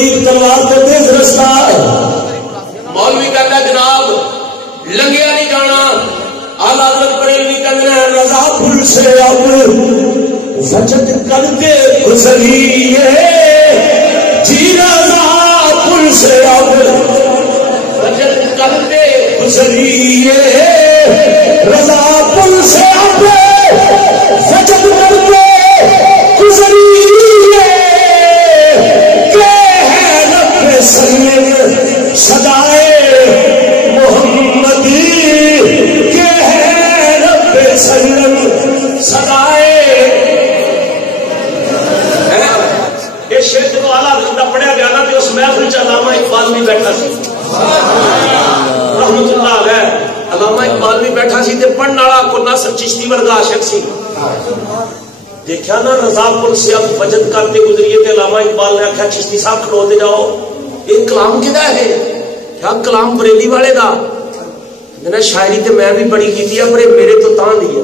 Break تلوار تو تیز رستہ. مولوی کہتا ہے جناب لنگیا نہیں جانا. اعلی حضرت بریلوی کہتے ہیں رضا پل سے اب سچت کر کے گزریے جی رضا پل سے اب سچت کر کے گزریے رضا پل سے اب سچت کر کے گزریے کہ ہے رب سلم صدائے محمدی کہ ہے رب سلم صدائے. یہ شیر جب اعلیٰ حضرت پڑھیا گیا نا تو اس محفل چ علامہ اقبال بھی بیٹھا سی رحمت اللہ علیہ. علامہ اقبال بھی بیٹھا سی تے پڑھن والا کو ناصر چشتی ورگا عاشق سی. دیکھا نا رضا پل سے اب بچت کرتے گزریے تے علامہ اقبال نے آخیا چشتی صاحب کھڑوتے جاؤ یہ کلام کدا ہے؟ کیا کلام بریلی والے دا؟ میں شاعری تے میں بھی بڑی کی ہے پر میرے تو تاں دی ہے.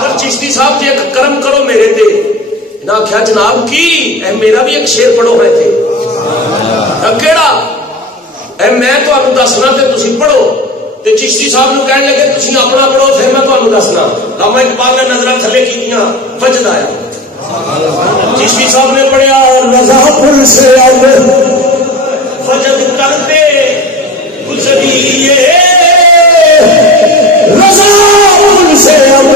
پر چشتی صاحب جی ایک کرم کرو میرے تے نہ آخیا جناب کی اے میرا بھی ایک شیر پڑھو ہے تھے کیڑا اے میں تمہیں دسنا تے تسی پڑھو. تے چشتی صاحب نو کہنے لگے تسی اپنا پڑھو پھر میں تمہیں دسنا. علامہ اقبال نے نظر تھلے کیتیاں وجد آیا. چشتی صاحب نے پڑھیا رضا پل سے اب وجد کرتے گزریے رضا پل سے اب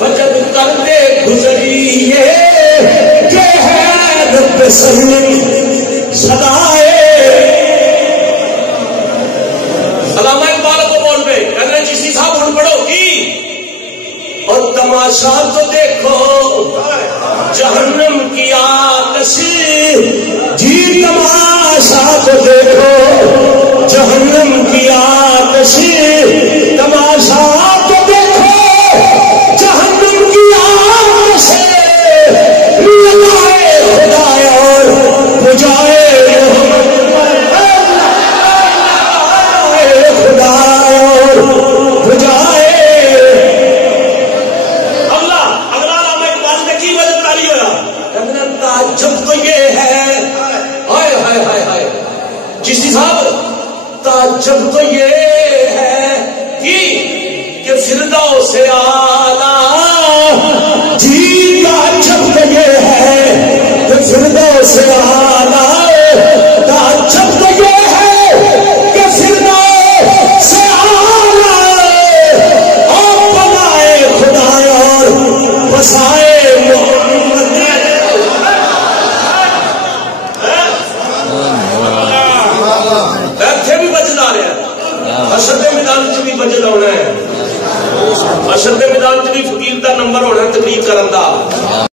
وجد کرتے گزریے کہ ہے رب سلم صدائے. علامہ اقبال کو بول پہ کہتے ہیں چشتی صاحب ہن پڑھو کی اور تماشا تو دیکھو جہنم کی آتش جی تماشا تو دیکھو جہنم کی آتش تماشا تو دیکھو جہنم کی آتش لگائے خدا اور بجائے خدا اور بجائے. تعجب تو یہ ہے ہائے ہائے ہائے ہائے چشتی صاحب تعجب تو یہ ہے کہ فردوس اعلیٰ جی تعجب تو یہ ہے کہ فردوس اعلیٰ تعجب تو یہ ہے کہ فردوس اعلیٰ اور بنائے خدا اور بسائے حشر کے میدان چ بھی بجٹ ہونا ہے. حشر کے میدان چ بھی فقیر دا نمبر ہونا تقریر کرن دا.